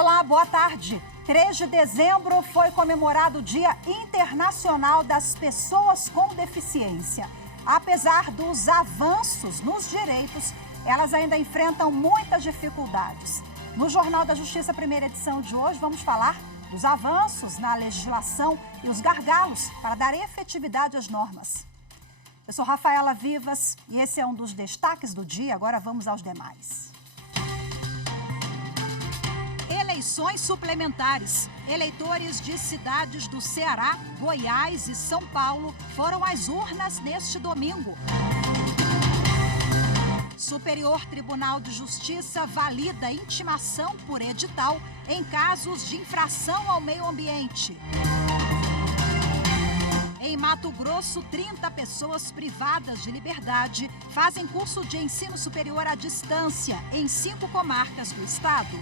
Olá, boa tarde. 3 de dezembro foi comemorado o Dia Internacional das Pessoas com Deficiência. Apesar dos avanços nos direitos, elas ainda enfrentam muitas dificuldades. No Jornal da Justiça, primeira edição de hoje, vamos falar dos avanços na legislação e os gargalos para dar efetividade às normas. Eu sou Rafaela Vivas e esse é um dos destaques do dia. Agora vamos aos demais. Eleições suplementares. Eleitores de cidades do Ceará, Goiás e São Paulo foram às urnas neste domingo. Superior Tribunal de Justiça valida intimação por edital em casos de infração ao meio ambiente. Em Mato Grosso, 30 pessoas privadas de liberdade fazem curso de ensino superior à distância em 5 comarcas do estado.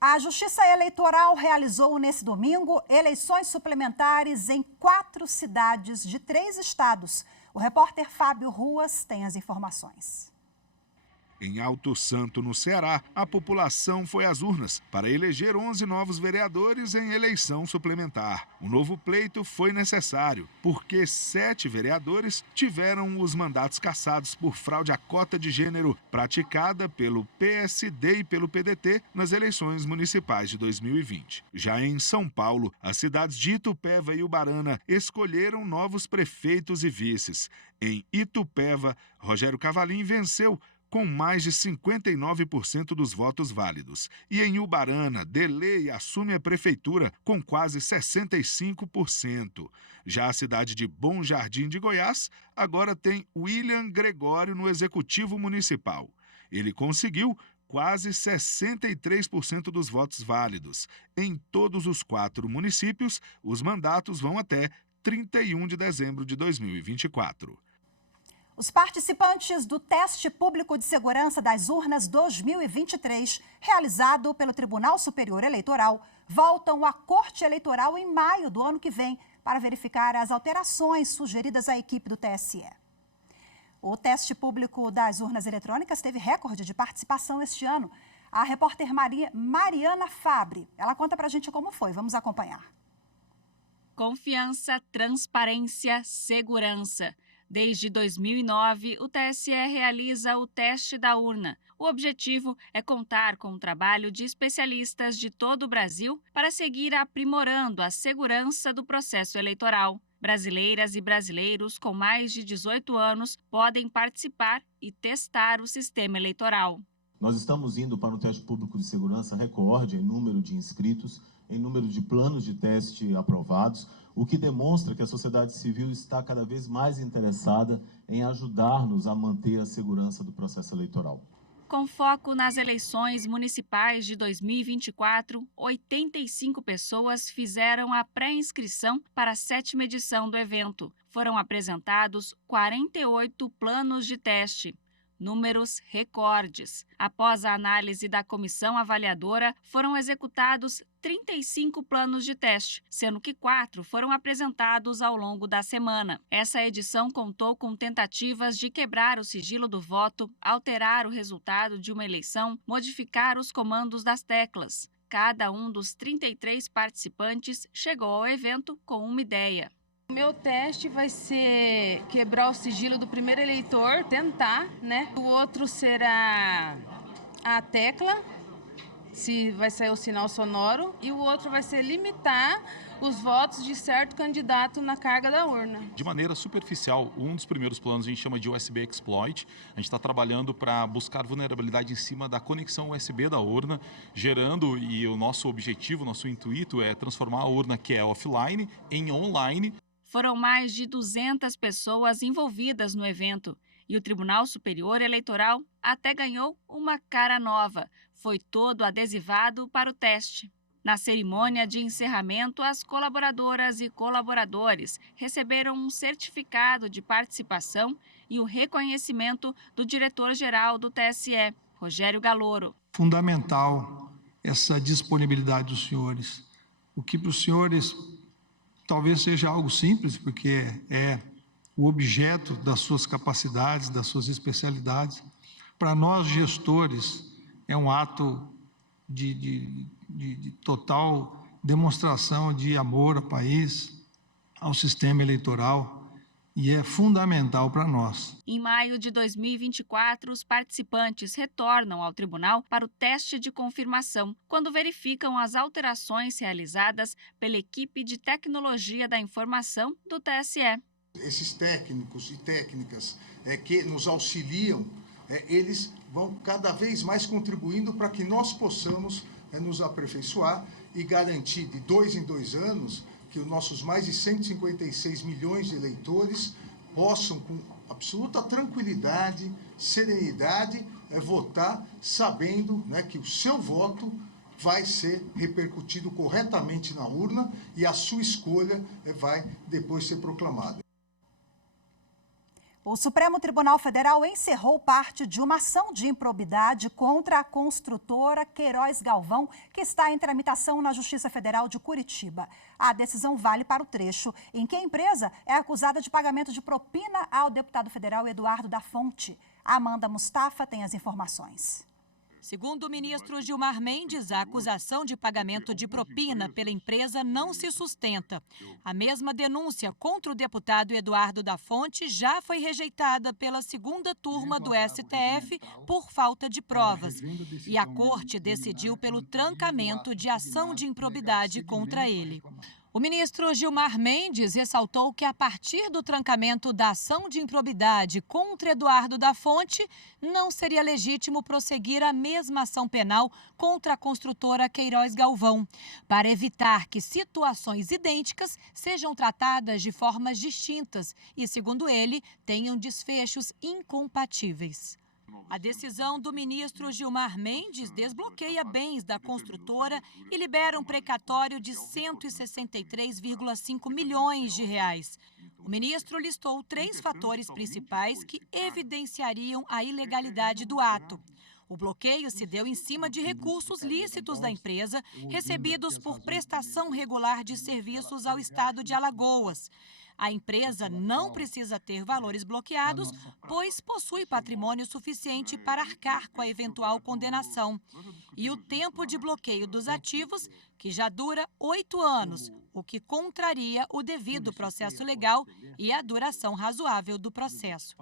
A Justiça Eleitoral realizou nesse domingo eleições suplementares em 4 cidades de 3 estados. O repórter Fábio Ruas tem as informações. Em Alto Santo, no Ceará, a população foi às urnas para eleger 11 novos vereadores em eleição suplementar. O novo pleito foi necessário, porque 7 vereadores tiveram os mandatos cassados por fraude à cota de gênero praticada pelo PSD e pelo PDT nas eleições municipais de 2020. Já em São Paulo, as cidades de Itupeva e Ubarana escolheram novos prefeitos e vices. Em Itupeva, Rogério Cavalim venceu com mais de 59% dos votos válidos. E em Ubarana, Delei assume a prefeitura com quase 65%. Já a cidade de Bom Jardim de Goiás agora tem William Gregório no Executivo Municipal. Ele conseguiu quase 63% dos votos válidos. Em todos os 4 municípios, os mandatos vão até 31 de dezembro de 2024. Os participantes do Teste Público de Segurança das Urnas 2023, realizado pelo Tribunal Superior Eleitoral, voltam à Corte Eleitoral em maio do ano que vem para verificar as alterações sugeridas à equipe do TSE. O Teste Público das Urnas Eletrônicas teve recorde de participação este ano. A repórter Mariana Fabre, ela conta pra gente como foi. Vamos acompanhar. Confiança, transparência, segurança. Desde 2009, o TSE realiza o teste da urna. O objetivo é contar com o trabalho de especialistas de todo o Brasil para seguir aprimorando a segurança do processo eleitoral. Brasileiras e brasileiros com mais de 18 anos podem participar e testar o sistema eleitoral. Nós estamos indo para um teste público de segurança recorde em número de inscritos, em número de planos de teste aprovados, o que demonstra que a sociedade civil está cada vez mais interessada em ajudar-nos a manter a segurança do processo eleitoral. Com foco nas eleições municipais de 2024, 85 pessoas fizeram a pré-inscrição para a 7ª edição do evento. Foram apresentados 48 planos de teste. Números recordes. Após a análise da comissão avaliadora, foram executados 35 planos de teste, sendo que 4 foram apresentados ao longo da semana. Essa edição contou com tentativas de quebrar o sigilo do voto, alterar o resultado de uma eleição, modificar os comandos das teclas. Cada um dos 33 participantes chegou ao evento com uma ideia. O meu teste vai ser quebrar o sigilo do primeiro eleitor, tentar, né? O outro será a tecla, se vai sair o sinal sonoro. E o outro vai ser limitar os votos de certo candidato na carga da urna. De maneira superficial, um dos primeiros planos a gente chama de USB Exploit. A gente está trabalhando para buscar vulnerabilidade em cima da conexão USB da urna, gerando, e o nosso objetivo, nosso intuito é transformar a urna que é offline em online. Foram mais de 200 pessoas envolvidas no evento e o Tribunal Superior Eleitoral até ganhou uma cara nova. Foi todo adesivado para o teste. Na cerimônia de encerramento, as colaboradoras e colaboradores receberam um certificado de participação e o reconhecimento do diretor-geral do TSE, Rogério Galoro. Fundamental essa disponibilidade dos senhores. O que para os senhores talvez seja algo simples, porque é o objeto das suas capacidades, das suas especialidades. Para nós, gestores, é um ato de total demonstração de amor ao país, ao sistema eleitoral, e é fundamental para nós. Em maio de 2024, os participantes retornam ao tribunal para o teste de confirmação, quando verificam as alterações realizadas pela equipe de tecnologia da informação do TSE. Esses técnicos e técnicas que nos auxiliam, eles vão cada vez mais contribuindo para que nós possamos nos aperfeiçoar e garantir de 2 em 2 anos que os nossos mais de 156 milhões de eleitores possam, com absoluta tranquilidade, serenidade, votar sabendo que o seu voto vai ser repercutido corretamente na urna e a sua escolha vai depois ser proclamada. O Supremo Tribunal Federal encerrou parte de uma ação de improbidade contra a construtora Queiroz Galvão, que está em tramitação na Justiça Federal de Curitiba. A decisão vale para o trecho em que a empresa é acusada de pagamento de propina ao deputado federal Eduardo da Fonte. Amanda Mustafa tem as informações. Segundo o ministro Gilmar Mendes, a acusação de pagamento de propina pela empresa não se sustenta. A mesma denúncia contra o deputado Eduardo da Fonte já foi rejeitada pela segunda turma do STF por falta de provas. E a corte decidiu pelo trancamento de ação de improbidade contra ele. O ministro Gilmar Mendes ressaltou que, a partir do trancamento da ação de improbidade contra Eduardo da Fonte, não seria legítimo prosseguir a mesma ação penal contra a construtora Queiroz Galvão, para evitar que situações idênticas sejam tratadas de formas distintas e, segundo ele, tenham desfechos incompatíveis. A decisão do ministro Gilmar Mendes desbloqueia bens da construtora e libera um precatório de 163,5 milhões de reais. O ministro listou 3 fatores principais que evidenciariam a ilegalidade do ato. O bloqueio se deu em cima de recursos lícitos da empresa, recebidos por prestação regular de serviços ao estado de Alagoas. A empresa não precisa ter valores bloqueados, pois possui patrimônio suficiente para arcar com a eventual condenação. E o tempo de bloqueio dos ativos, que já dura 8 anos, o que contraria o devido processo legal e a duração razoável do processo.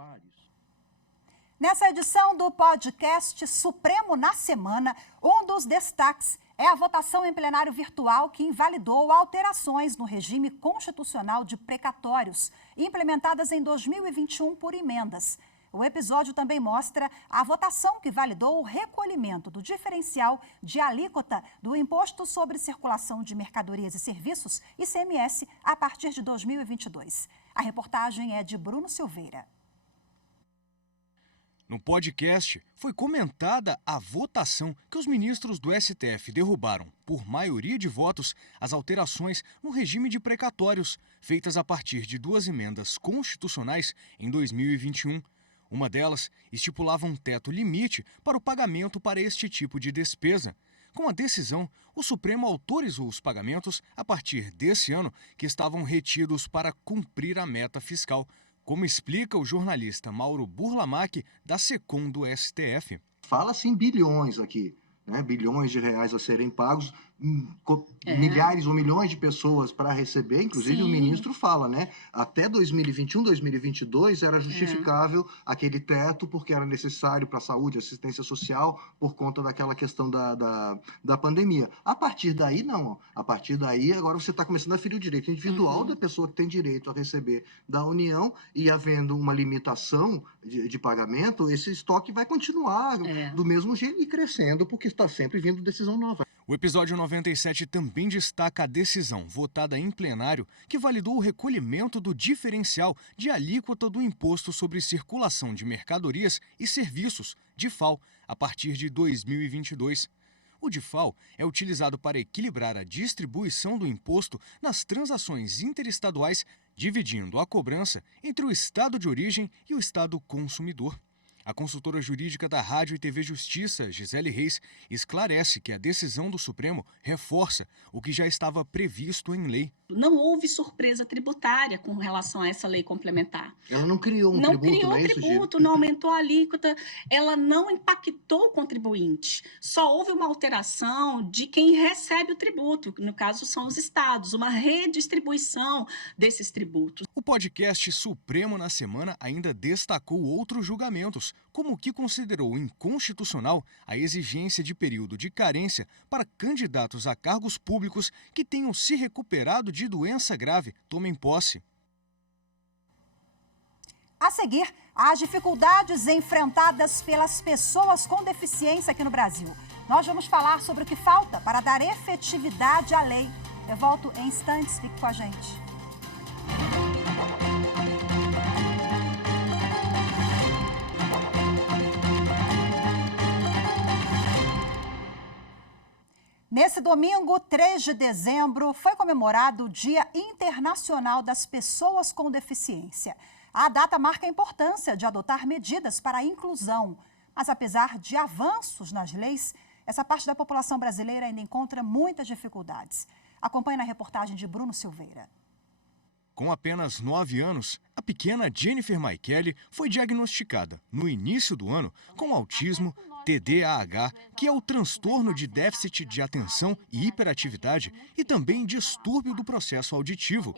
Nessa edição do podcast Supremo na Semana, um dos destaques é a votação em plenário virtual que invalidou alterações no regime constitucional de precatórios, implementadas em 2021 por emendas. O episódio também mostra a votação que validou o recolhimento do diferencial de alíquota do Imposto sobre Circulação de Mercadorias e Serviços, ICMS, a partir de 2022. A reportagem é de Bruno Silveira. No podcast, foi comentada a votação que os ministros do STF derrubaram, por maioria de votos, as alterações no regime de precatórios, feitas a partir de 2 emendas constitucionais em 2021. Uma delas estipulava um teto limite para o pagamento para este tipo de despesa. Com a decisão, o Supremo autorizou os pagamentos a partir desse ano, que estavam retidos para cumprir a meta fiscal, como explica o jornalista Mauro Burlamac, da SECOM do STF. Fala-se em bilhões aqui, né? Bilhões de reais a serem pagos, milhares ou milhões de pessoas para receber, inclusive Sim. O ministro fala, né? Até 2021, 2022 era justificável aquele teto porque era necessário para a saúde, assistência social, por conta daquela questão da pandemia. A partir daí, não. A partir daí, agora você está começando a ferir o direito individual da pessoa que tem direito a receber da União, e havendo uma limitação de pagamento, esse estoque vai continuar do mesmo jeito e crescendo, porque está sempre vindo decisão nova. O episódio 97 também destaca a decisão, votada em plenário, que validou o recolhimento do diferencial de alíquota do Imposto sobre Circulação de Mercadorias e Serviços, DIFAL, a partir de 2022. O DIFAL é utilizado para equilibrar a distribuição do imposto nas transações interestaduais, dividindo a cobrança entre o estado de origem e o estado consumidor. A consultora jurídica da Rádio e TV Justiça, Gisele Reis, esclarece que a decisão do Supremo reforça o que já estava previsto em lei. Não houve surpresa tributária com relação a essa lei complementar. Ela não criou um tributo, Não criou tributo, não aumentou a alíquota, ela não impactou o contribuinte. Só houve uma alteração de quem recebe o tributo, que no caso são os estados, uma redistribuição desses tributos. O podcast Supremo na Semana ainda destacou outros julgamentos, como o que considerou inconstitucional a exigência de período de carência para candidatos a cargos públicos que tenham se recuperado de doença grave tomem posse. A seguir, as dificuldades enfrentadas pelas pessoas com deficiência aqui no Brasil. Nós vamos falar sobre o que falta para dar efetividade à lei. Eu volto em instantes, fique com a gente. Nesse domingo, 3 de dezembro, foi comemorado o Dia Internacional das Pessoas com Deficiência. A data marca a importância de adotar medidas para a inclusão. Mas, apesar de avanços nas leis, essa parte da população brasileira ainda encontra muitas dificuldades. Acompanhe na reportagem de Bruno Silveira. Com apenas 9 anos, a pequena Jennifer Michele foi diagnosticada, no início do ano, com autismo, TDAH, que é o transtorno de déficit de atenção e hiperatividade e também distúrbio do processo auditivo.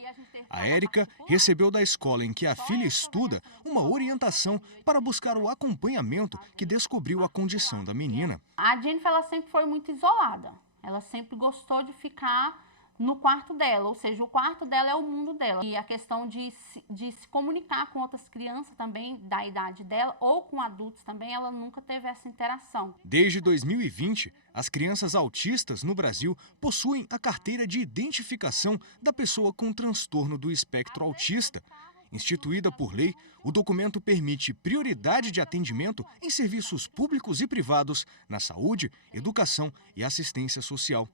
A Érica recebeu da escola em que a filha estuda uma orientação para buscar o acompanhamento que descobriu a condição da menina. A Jennifer ela sempre foi muito isolada, ela sempre gostou de ficar no quarto dela, ou seja, o quarto dela é o mundo dela. E a questão de se comunicar com outras crianças também da idade dela, ou com adultos também, ela nunca teve essa interação. Desde 2020, as crianças autistas no Brasil possuem a carteira de identificação da pessoa com transtorno do espectro autista. Instituída por lei, o documento permite prioridade de atendimento em serviços públicos e privados, na saúde, educação e assistência social.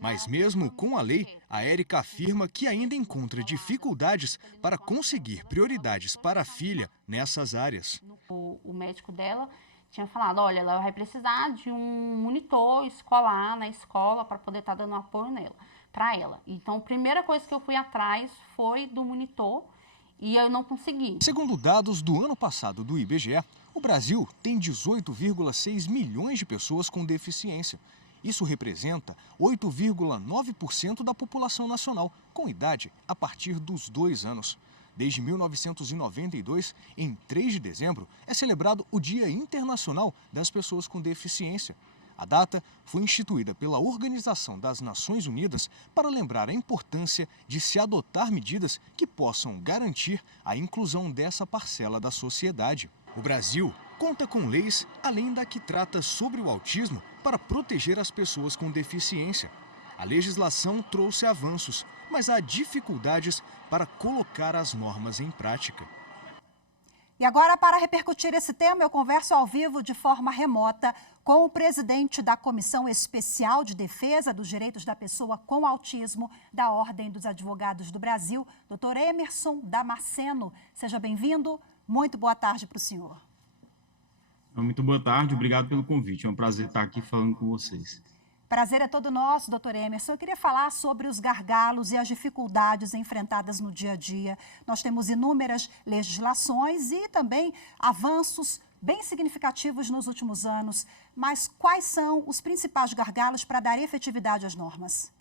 Mas mesmo com a lei, a Érica afirma que ainda encontra dificuldades para conseguir prioridades para a filha nessas áreas. O médico dela tinha falado, olha, ela vai precisar de um monitor escolar na escola para poder estar dando apoio para ela. Então, a primeira coisa que eu fui atrás foi do monitor e eu não consegui. Segundo dados do ano passado do IBGE, o Brasil tem 18,6 milhões de pessoas com deficiência. Isso representa 8,9% da população nacional, com idade a partir dos 2 anos. Desde 1992, em 3 de dezembro, é celebrado o Dia Internacional das Pessoas com Deficiência. A data foi instituída pela Organização das Nações Unidas para lembrar a importância de se adotar medidas que possam garantir a inclusão dessa parcela da sociedade. O Brasil conta com leis, além da que trata sobre o autismo, para proteger as pessoas com deficiência. A legislação trouxe avanços, mas há dificuldades para colocar as normas em prática. E agora, para repercutir esse tema, eu converso ao vivo de forma remota com o presidente da Comissão Especial de Defesa dos Direitos da Pessoa com Autismo da Ordem dos Advogados do Brasil, Dr. Emerson Damasceno. Seja bem-vindo. Muito boa tarde para o senhor. Muito boa tarde, obrigado pelo convite. É um prazer estar aqui falando com vocês. Prazer é todo nosso, doutor Emerson. Eu queria falar sobre os gargalos e as dificuldades enfrentadas no dia a dia. Nós temos inúmeras legislações e também avanços bem significativos nos últimos anos. Mas quais são os principais gargalos para dar efetividade às normas?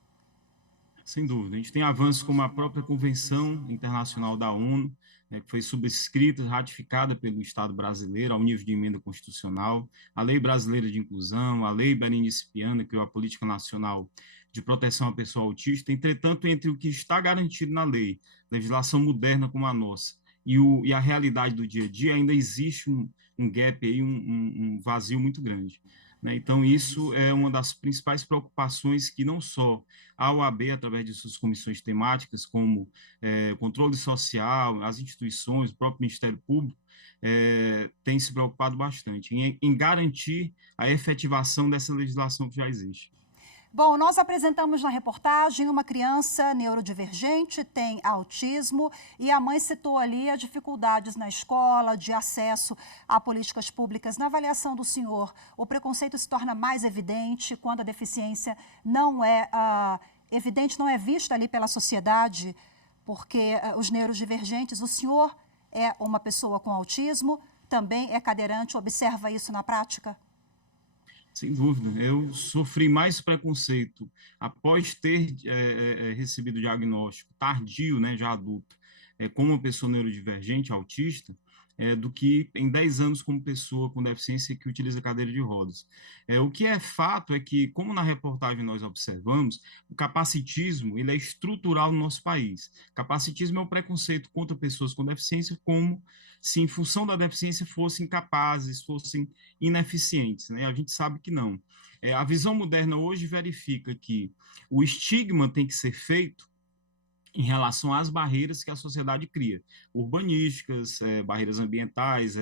Sem dúvida. A gente tem avanços como a própria Convenção Internacional da ONU, que foi subscrita, ratificada pelo Estado brasileiro ao nível de emenda constitucional, a Lei Brasileira de Inclusão, a Lei Berenice-Piana, que é a Política Nacional de Proteção à Pessoa Autista. Entretanto, entre o que está garantido na lei, legislação moderna como a nossa, e a realidade do dia a dia, ainda existe um gap, aí, um vazio muito grande. Então, isso é uma das principais preocupações que não só a OAB, através de suas comissões temáticas, como controle social, as instituições, o próprio Ministério Público, tem se preocupado bastante em garantir a efetivação dessa legislação que já existe. Bom, nós apresentamos na reportagem uma criança neurodivergente, tem autismo, e a mãe citou ali as dificuldades na escola, de acesso a políticas públicas. Na avaliação do senhor, o preconceito se torna mais evidente quando a deficiência não é evidente, não é vista ali pela sociedade, porque os neurodivergentes, o senhor é uma pessoa com autismo, também é cadeirante, observa isso na prática? Sem dúvida, eu sofri mais preconceito após ter recebido o diagnóstico tardio, né, já adulto, como uma pessoa neurodivergente, autista, do que em 10 anos como pessoa com deficiência que utiliza cadeira de rodas. O que é fato é que, como na reportagem nós observamos, o capacitismo ele é estrutural no nosso país. Capacitismo é o preconceito contra pessoas com deficiência, como se em função da deficiência fossem incapazes, fossem ineficientes, né? A gente sabe que não. A visão moderna hoje verifica que o estigma tem que ser feito em relação às barreiras que a sociedade cria, urbanísticas, barreiras ambientais,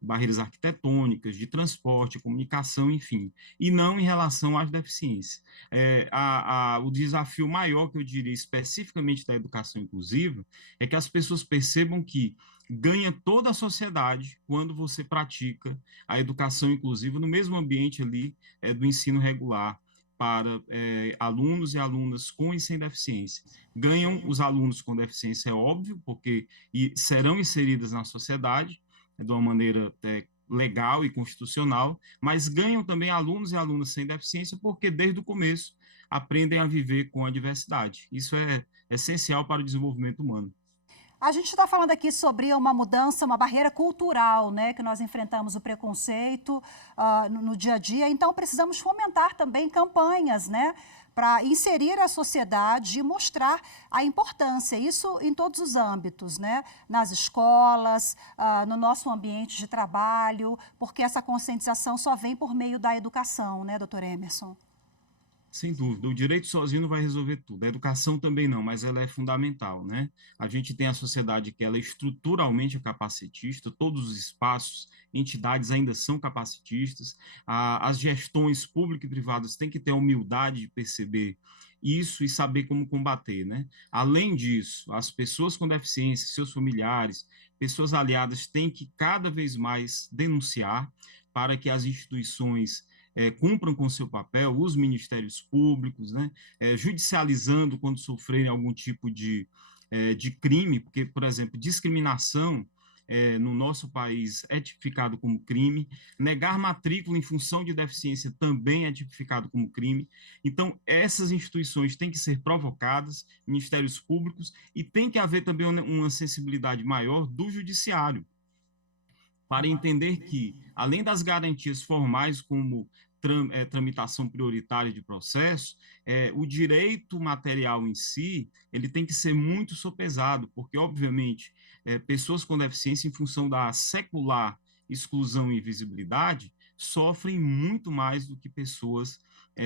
barreiras arquitetônicas, de transporte, comunicação, enfim, e não em relação às deficiências. O desafio maior, que eu diria especificamente da educação inclusiva, é que as pessoas percebam que ganha toda a sociedade quando você pratica a educação inclusiva no mesmo ambiente ali do ensino regular, para alunos e alunas com e sem deficiência. Ganham os alunos com deficiência, é óbvio, porque serão inseridas na sociedade de uma maneira legal e constitucional, mas ganham também alunos e alunas sem deficiência, porque desde o começo aprendem a viver com a diversidade. Isso é essencial para o desenvolvimento humano. A gente está falando aqui sobre uma mudança, uma barreira cultural, né, que nós enfrentamos o preconceito no dia a dia. Então, precisamos fomentar também campanhas, né, para inserir a sociedade e mostrar a importância, isso em todos os âmbitos, né, nas escolas, no nosso ambiente de trabalho, porque essa conscientização só vem por meio da educação, né, doutor Emerson? Sem dúvida, o direito sozinho não vai resolver tudo, a educação também não, mas ela é fundamental, né? A gente tem a sociedade que ela é estruturalmente capacitista, todos os espaços, entidades ainda são capacitistas, as gestões públicas e privadas têm que ter a humildade de perceber isso e saber como combater, né? Além disso, as pessoas com deficiência, seus familiares, pessoas aliadas têm que cada vez mais denunciar para que as instituições cumpram com seu papel, os ministérios públicos, né, judicializando quando sofrerem algum tipo de crime, porque, por exemplo, discriminação no nosso país é tipificado como crime, negar matrícula em função de deficiência também é tipificado como crime. Então, essas instituições têm que ser provocadas, ministérios públicos, e tem que haver também uma sensibilidade maior do judiciário, para entender que, além das garantias formais, como tramitação prioritária de processo, o direito material em si, ele tem que ser muito sopesado, porque, obviamente, pessoas com deficiência, em função da secular exclusão e invisibilidade, sofrem muito mais do que pessoas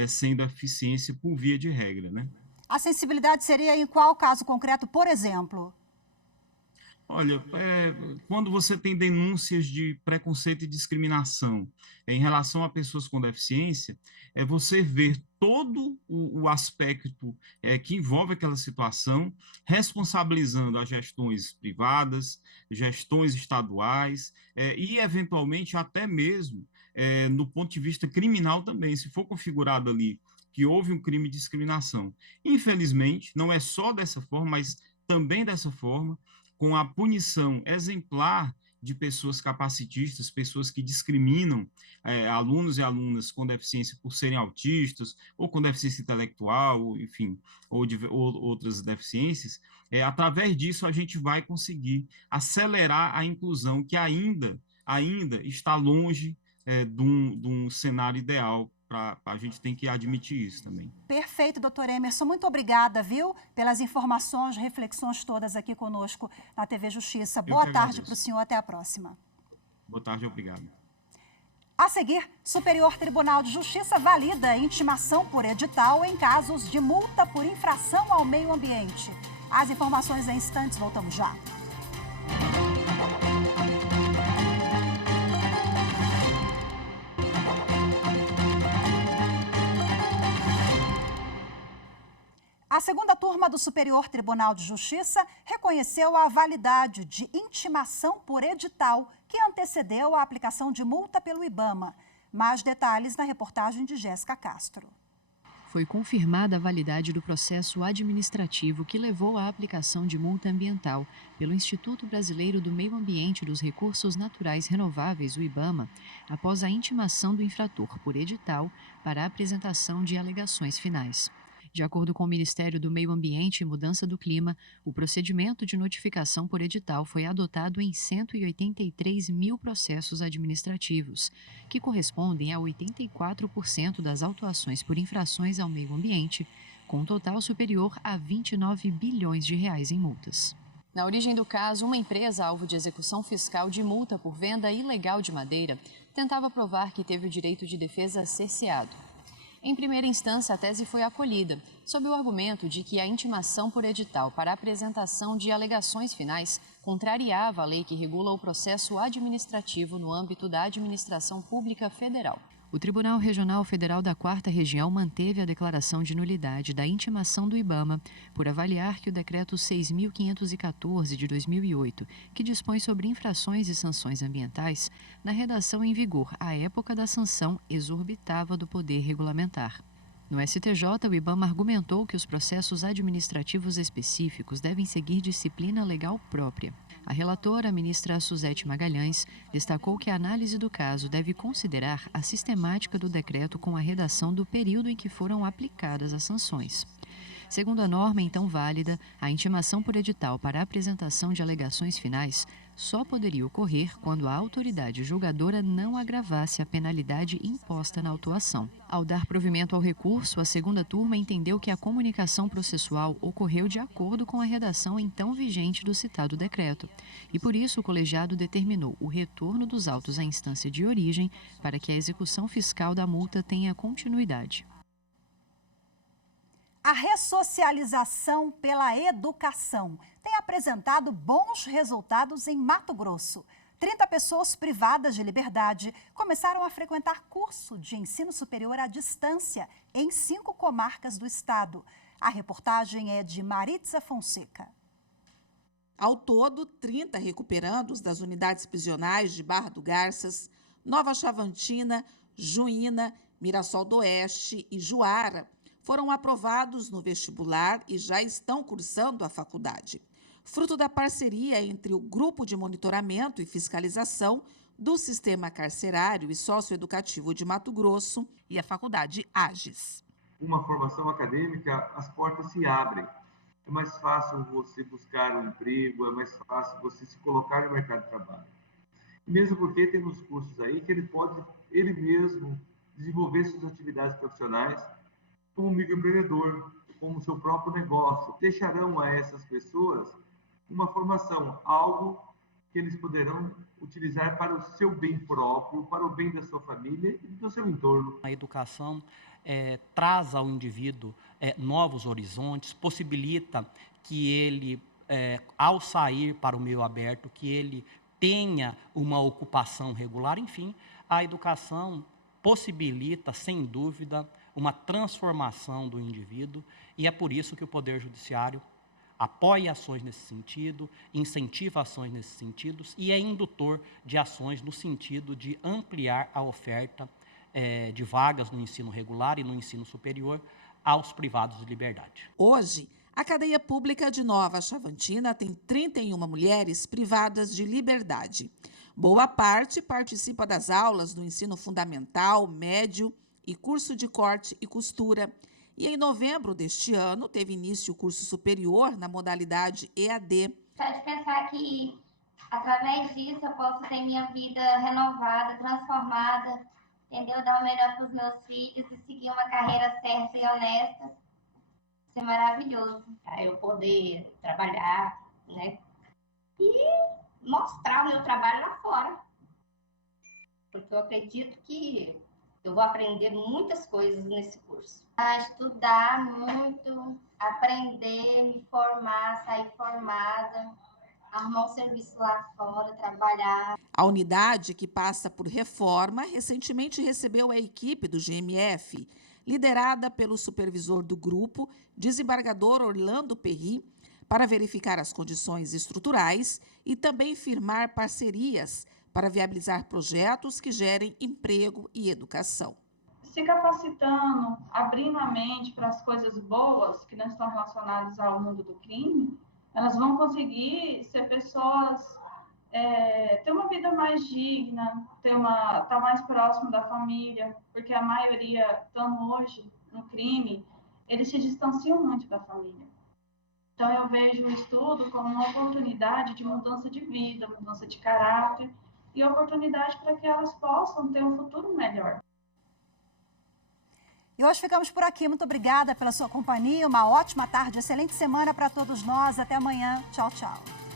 sem deficiência por via de regra, né? A sensibilidade seria em qual caso concreto, por exemplo? Olha, quando você tem denúncias de preconceito e discriminação em relação a pessoas com deficiência, você ver todo o aspecto que envolve aquela situação, responsabilizando as gestões privadas, gestões estaduais e, eventualmente, até mesmo no ponto de vista criminal também, se for configurado ali que houve um crime de discriminação. Infelizmente, não é só dessa forma, mas também dessa forma, com a punição exemplar de pessoas capacitistas, pessoas que discriminam alunos e alunas com deficiência por serem autistas, ou com deficiência intelectual, ou, enfim, ou outras deficiências. Através disso, a gente vai conseguir acelerar a inclusão, que ainda está longe de um cenário ideal. A gente tem que admitir isso também. Perfeito, doutor Emerson. Muito obrigada, viu, pelas informações, reflexões todas aqui conosco na TV Justiça. Boa tarde para o senhor. Até a próxima. Boa tarde, obrigado. A seguir, Superior Tribunal de Justiça valida intimação por edital em casos de multa por infração ao meio ambiente. As informações em instantes, voltamos já. A segunda turma do Superior Tribunal de Justiça reconheceu a validade de intimação por edital que antecedeu a aplicação de multa pelo IBAMA. Mais detalhes na reportagem de Jéssica Castro. Foi confirmada a validade do processo administrativo que levou à aplicação de multa ambiental pelo Instituto Brasileiro do Meio Ambiente e dos Recursos Naturais Renováveis, o IBAMA, após a intimação do infrator por edital para a apresentação de alegações finais. De acordo com o Ministério do Meio Ambiente e Mudança do Clima, o procedimento de notificação por edital foi adotado em 183 mil processos administrativos, que correspondem a 84% das autuações por infrações ao meio ambiente, com um total superior a 29 bilhões de reais em multas. Na origem do caso, uma empresa alvo de execução fiscal de multa por venda ilegal de madeira tentava provar que teve o direito de defesa cerceado. Em primeira instância, a tese foi acolhida, sob o argumento de que a intimação por edital para a apresentação de alegações finais contrariava a lei que regula o processo administrativo no âmbito da administração pública federal. O Tribunal Regional Federal da 4ª Região manteve a declaração de nulidade da intimação do IBAMA por avaliar que o Decreto 6.514 de 2008, que dispõe sobre infrações e sanções ambientais, na redação em vigor à época da sanção, exorbitava do poder regulamentar. No STJ, o IBAMA argumentou que os processos administrativos específicos devem seguir disciplina legal própria. A relatora, a ministra Suzete Magalhães, destacou que a análise do caso deve considerar a sistemática do decreto com a redação do período em que foram aplicadas as sanções. Segundo a norma então válida, a intimação por edital para a apresentação de alegações finais só poderia ocorrer quando a autoridade julgadora não agravasse a penalidade imposta na autuação. Ao dar provimento ao recurso, a segunda turma entendeu que a comunicação processual ocorreu de acordo com a redação então vigente do citado decreto, e por isso o colegiado determinou o retorno dos autos à instância de origem para que a execução fiscal da multa tenha continuidade. A ressocialização pela educação tem apresentado bons resultados em Mato Grosso. 30 pessoas privadas de liberdade começaram a frequentar curso de ensino superior à distância em 5 comarcas do estado. A reportagem é de Maritza Fonseca. Ao todo, 30 recuperandos das unidades prisionais de Barra do Garças, Nova Chavantina, Juína, Mirassol do Oeste e Juara foram aprovados no vestibular e já estão cursando a faculdade, fruto da parceria entre o Grupo de Monitoramento e Fiscalização do Sistema Carcerário e Socioeducativo de Mato Grosso e a Faculdade AGES. Uma formação acadêmica, as portas se abrem. É mais fácil você buscar um emprego, é mais fácil você se colocar no mercado de trabalho. Mesmo porque temos cursos aí que ele pode, ele mesmo, desenvolver suas atividades profissionais como microempreendedor, como seu próprio negócio. Deixarão a essas pessoas uma formação, algo que eles poderão utilizar para o seu bem próprio, para o bem da sua família e do seu entorno. A educação traz ao indivíduo novos horizontes, possibilita que ele, ao sair para o meio aberto, que ele tenha uma ocupação regular. Enfim, a educação possibilita, sem dúvida, uma transformação do indivíduo, e é por isso que o Poder Judiciário apoia ações nesse sentido, incentiva ações nesses sentidos e é indutor de ações no sentido de ampliar a oferta de vagas no ensino regular e no ensino superior aos privados de liberdade. Hoje, a cadeia pública de Nova Chavantina tem 31 mulheres privadas de liberdade. Boa parte participa das aulas do ensino fundamental, médio e curso de corte e costura. E em novembro deste ano, teve início o curso superior na modalidade EAD. Só de pensar que, através disso, eu posso ter minha vida renovada, transformada, entendeu? Dar o melhor para os meus filhos e seguir uma carreira certa e honesta. Isso é maravilhoso. Eu poder trabalhar, né? E mostrar o meu trabalho lá fora. Porque eu acredito que eu vou aprender muitas coisas nesse curso. Estudar muito, aprender, me formar, sair formada, arrumar um serviço lá fora, trabalhar. A unidade, que passa por reforma, recentemente recebeu a equipe do GMF, liderada pelo supervisor do grupo, desembargador Orlando Perry, para verificar as condições estruturais e também firmar parcerias para viabilizar projetos que gerem emprego e educação. Se capacitando, abrindo a mente para as coisas boas que não estão relacionadas ao mundo do crime, elas vão conseguir ser pessoas, ter uma vida mais digna, estar mais próximo da família, porque a maioria, estando hoje no crime, eles se distanciam muito da família. Então, eu vejo o estudo como uma oportunidade de mudança de vida, mudança de caráter e oportunidade para que elas possam ter um futuro melhor. E hoje ficamos por aqui. Muito obrigada pela sua companhia. Uma ótima tarde, excelente semana para todos nós. Até amanhã. Tchau, tchau.